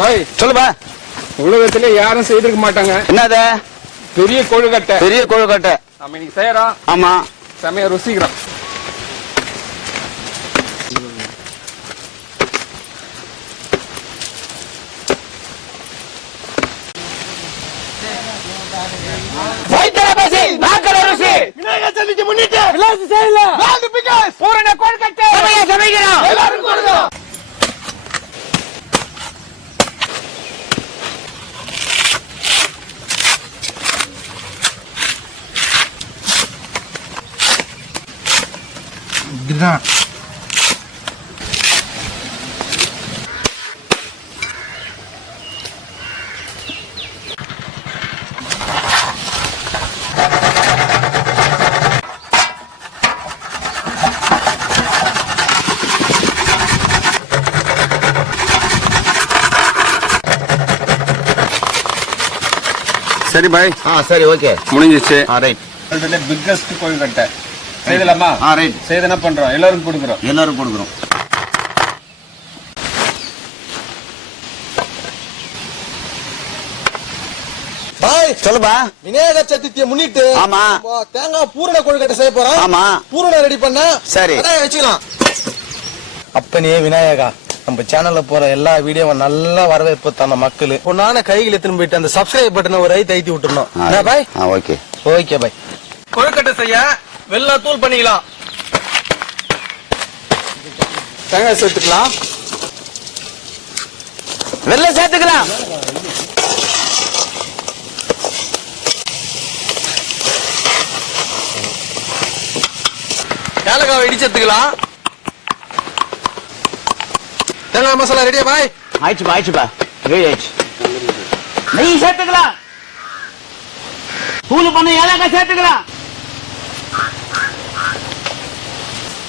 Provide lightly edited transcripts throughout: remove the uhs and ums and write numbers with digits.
பாய் சொல்லுப்பா. உலகத்துல யாரும் செய்திருக்க மாட்டாங்க. என்னது? பெரிய கொழுக்கட்டை. பெரிய கொழுக்கட்டை நம்ம இன்னைக்கு செய்யறோம். ஆமா, செமையா ருசிக்கிறோம். விநாயகர் சதுர்த்தி முன்னிட்டு விலாசு செய்யலாம். பூரண கொழுக்கட்டை சமைக்கிறோம். எல்லாரும் கொடுங்க. இதுதான் சரி பாய். சரி, ஓகே, முடிஞ்சிச்சு. ரைட். பிக்கஸ்ட் கொழுக்கட்டை செய்யலாமா? ரைட். செய்து என்ன பண்றோம்? எல்லாரும் கொடுக்குறோம். எல்லாரும் கொடுக்குறோம். பாய் சொல்லுப்பா. விநாயகர் சதுர்த்தியை முன்னிட்டு ஆமா, தேங்காய் பூரண கொழுக்கட்டை செய்ய போறோம். ஆமா, பூரணம் ரெடி பண்ண. சரி, வச்சுக்கலாம். அப்பனே விநாயகா, நம்ம சேனல்ல போற எல்லா வீடியோவும் நல்லா வரவேற்பு தந்த மக்கள் பொண்ணான கைகள் எடுத்துன்னு போயிட்டு அந்த சப்ஸ்கிரைப் பட்டனை ஒரு ஐ தைத்தி விட்டுறணும். பாய். Okay okay bye. கொழுக்கட்டை செய்ய வெல்லம் தூள் பண்ணிக்கலாம். தேங்காய் சேர்த்துக்கலாம். வெல்லம் சேர்த்துக்கலாம். ஏலக்காவை இடிச்சு எடுத்துக்கலாம். தேங்காய் மசாலா ரெடியா பாய்? ஆயிடுச்சுப்பா, ஆயிடுச்சுப்பா, ரெடி ஆயிடுச்சு. நெய் சேர்த்துக்கலாம். தூள் பண்ண ஏலக்காய் சேர்த்துக்கலாம்.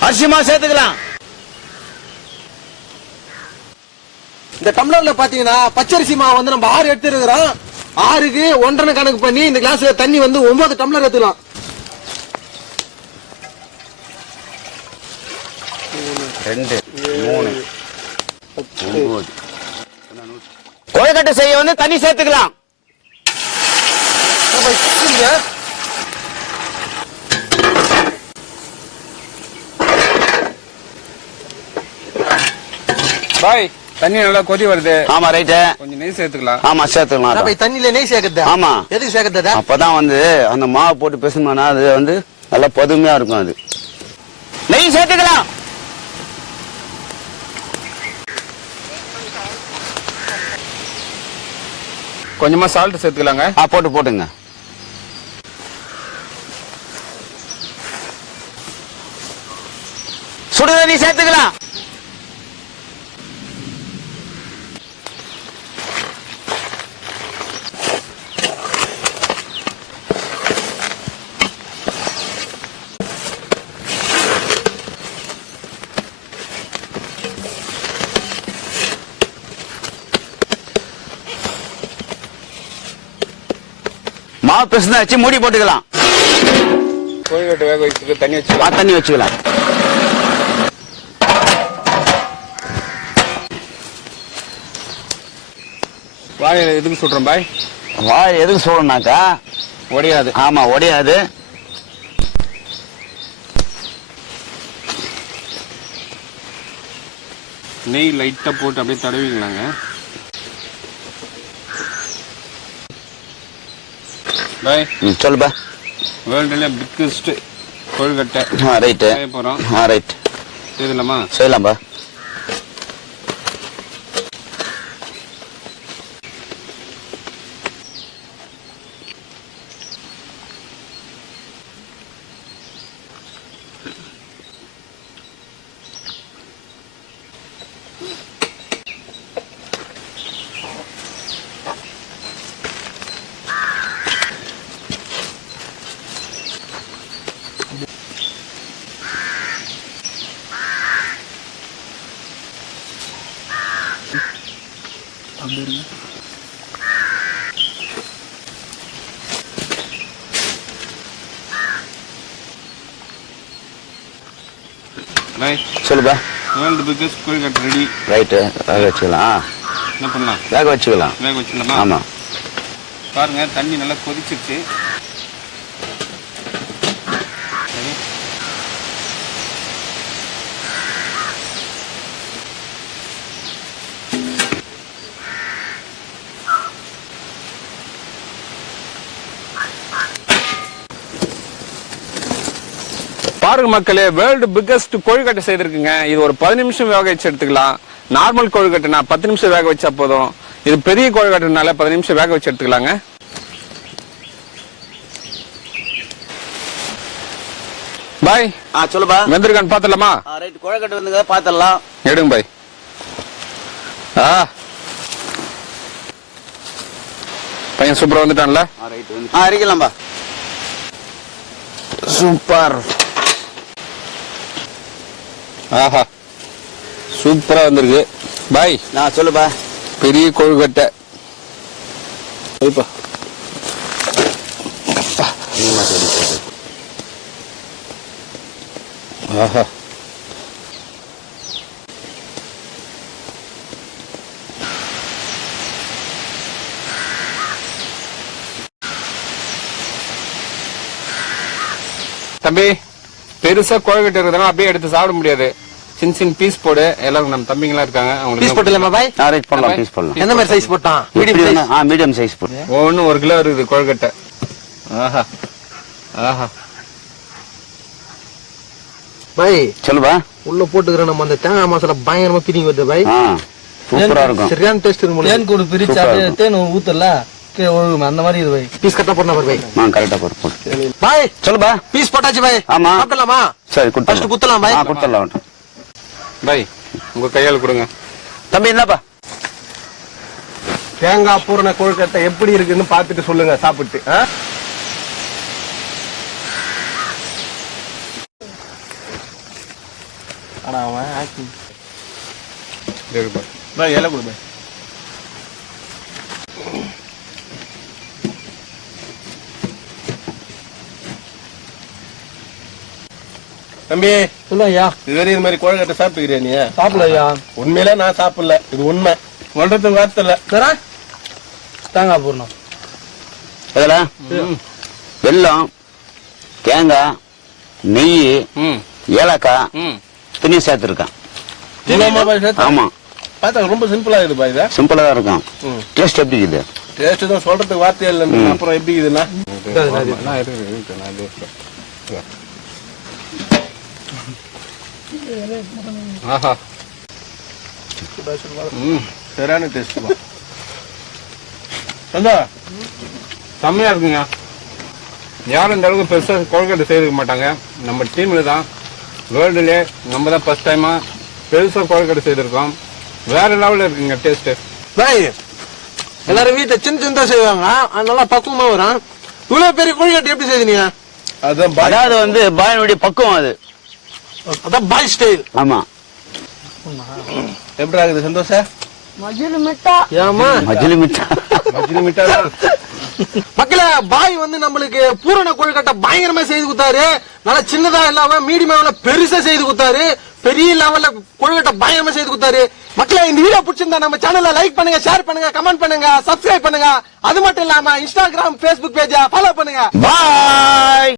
அரிசி மாவு சேர்த்துக்கலாம். இந்த டம்ளர்ல பாத்தீங்கன்னா பச்சரிசி மாவு வந்து நம்ம 6 எடுத்து இருக்கிறோம். 6க்கு 1.5 கணக்கு பண்ணி இந்த கிளாஸ்ல தண்ணி வந்து 9 டம்ளர் எடுத்துக்கலாம். 2 3 கொழுக்கட்டை செய்ய வந்து தண்ணி சேர்த்துக்கலாம். பாய் தண்ணி நல்லா கொதி வருது. ஆமா, ரைட். கொஞ்சம் நெய் சேர்த்துக்கலாம். ஆமா, சேர்த்துக்கலாம். தண்ணியில நெய் சேர்க்கறது. ஆமா, எதுக்கு சேர்க்கறது? அப்பதான் வந்து அந்த மாவு போட்டு பேசணும்னா அது வந்து நல்லா பதுமையா இருக்கும். அது நெய் சேர்த்துக்கலாம். கொஞ்சமா சால்ட் சேர்த்துக்கலாங்க. போட்டுங்க. சுடுதண்ணி சேர்த்துக்கலாம். மாவு பெருசா வச்சு மூடி போட்டுக்கலாம். கொழுக்கட்டை வேக வச்சுட்டு தண்ணி வச்சுக்கலாம். தண்ணி வச்சுக்கலாம். வாழையில எதுக்கு சுடுறோம் பாய்? வாழை எதுக்கு சுடணும்னாக்கா உடையாது. ஆமா, உடையாது. நெய் லைட்டா போட்டு அப்படியே தடவிங்களாங்க. பாய் சொல்லுப்பா. வேர்ல்டுல பிக்கஸ்ட் கொழுக்கட்டை ரைட் செய்ய போறோம். ரைட். செய்யலாமா? செய்யலாம்பா. Right. சொல்லுப்பா. World biggest கொழுக்கட்டை ரெடி. ரைட், வச்சுக்கலாம். என்ன பண்ணலாம்? வேக வச்சுக்கலாம். வேக வச்சுக்கலாமா? ஆமாம். பாருங்க தண்ணி நல்லா கொதிச்சிருச்சு. பாருங்க மக்களே, வேர்ல்டு பிக்கஸ்ட் கொழுக்கட்டை செய்திருக்குங்க. இது ஒரு 10 நிமிஷம் வேக வச்சு எடுத்துக்கலாம். நார்மல் கொழுக்கட்டைனா 10 நிமிஷம் வேக வச்சா போதும். இது பெரிய கொழுக்கட்டைனால 10 நிமிஷம் வேக வச்சு எடுத்துக்கலாங்க. பாய். சொல்லுப்பா. வெந்திருக்கான்னு பாத்துடலாமா? ரைட், கொழுக்கட்டை வந்துங்க, பாத்திரலாம். எடுங்க பாய். பையன் சூப்பரா வந்துட்டான்ல? அரைக்கலாம்பா. சூப்பர். ஆஹா, சூப்பரா வந்திருக்கு. பாய். சொல்லுப்பா. பெரிய கொழுக்கட்டை. ஆஹா, தம்பி பெருசா கொழுக்கட்டை இருக்குதுன்னா அப்படியே எடுத்து சாப்பிட முடியாது. சின்ன சின்ன பீஸ் போடு. எல்லாரும் நம்ம தம்பிங்களா இருக்காங்க, பீஸ் போடலாமா பாய்? ரைட், போடலாம். பீஸ் போடலாம். எந்த மாதிரி சைஸ் போட்டான்? மீடியம் சைஸ் போடு. ஒவ்வொன்றும் 1 கிலோ இருக்குது கொழுக்கட்டை. ஆஹா ஆஹா. பாய் சொல்லுப்பா. உள்ள போட்டுக்கிற நம்ம அந்த தேங்காய் மசாலா பயங்கரமா பிரிங்க வருது பாய். சூப்பரா இருக்கும். சரியான டேஸ்ட் இருக்கு. தேன் கூட பிரிச்சு தேன் ஊத்தல அந்த மாதிரி இது பாய். பீஸ் கரெக்டா போடணும் பாய். கரெக்டா போடு. பாய் சொல்லுப்பா. பீஸ் போட்டாச்சு பாய். ஆமா, சாப்பிடலாமா? சரி, ஃபர்ஸ்ட் குத்தலாம் பாய். குத்தலாம். பாய் உங்க கையால கொடுங்க. தம்பி என்னப்பா? தேங்காய் பூரண கொழுக்கட்டை எப்படி இருக்குன்னு பாத்துட்டு சொல்லுங்க சாப்பிட்டு. இலை கொடு பாய். தம்பி சொல்லுங்கய்யா. இதுவரை இது மாதிரி கொழுக்கட்டை சாப்பிட்டுக்கிறியா நீ? சாப்பிடலையா? உண்மையில நான் சாப்பிடல, இது உண்மை. சொல்றதுக்கு வார்த்தை இல்ல. தேங்காய் பூர்ணம் இதுல வெல்லம், தேங்காய், நெய், ஏலக்காய் துணியை சேர்த்துருக்கேன். ஆமா, பார்த்தா ரொம்ப சிம்பிளா இருக்குது பாய். இது சிம்பிளா தான் இருக்கும். டேஸ்ட் எப்படி இருக்குது? டேஸ்ட் தான் சொல்றதுக்கு வார்த்தையே இல்லை. அப்புறம் எப்படி இருக்குதுன்னா ஆஹா, சரியான டேஸ்ட். செம்மையா இருக்குங்க. யாரும் இந்த அளவுக்கு பெருசா கொழுக்கட்டை செய்திருக்க மாட்டாங்க. நம்ம டீம்ல தான் வேர்ல்டுலே நம்ம தான் ஃபர்ஸ்ட் டைமா பெருசா கொழுக்கட்டை செய்திருக்கோம். வேற லெவல்ல இருக்குங்க டேஸ்ட். பாய் எல்லாரும் வீட்டை சின்ன சின்னதா செய்வாங்க, அதனால பக்குவமா வரும். இவ்வளவு பெரிய கொழுக்கட்டை எப்படி செய்தீங்க? அதாவது வந்து பாயினுடைய பக்குவம் அது. அதான் பாய் ஸ்டைல். ஆமா. எப்படி ஆகுது சந்தோஷம்? மக்களே, பாய் வந்து நம்மளுக்கு பூரண கொழுக்கட்டை பயங்கரமா செய்து கொடுத்தாரு. நல்லா சின்னதா இல்லாம மீடியமா பெருசா செய்து கொடுத்தாரு. பெரிய லெவல்ல கொழுக்கட்டை பயங்கரமா செய்து கொடுத்தாரு. மக்களே, இந்த வீடியோ பிடிச்சிருந்தா நம்ம சேனலை லைக் பண்ணுங்க, ஷேர் பண்ணுங்க, கமெண்ட் பண்ணுங்க, சப்ஸ்கிரைப் பண்ணுங்க. அது மட்டும் இல்லாம இன்ஸ்டாகிராம், Facebook பேஜ ஃபாலோ பண்ணுங்க. பாய்.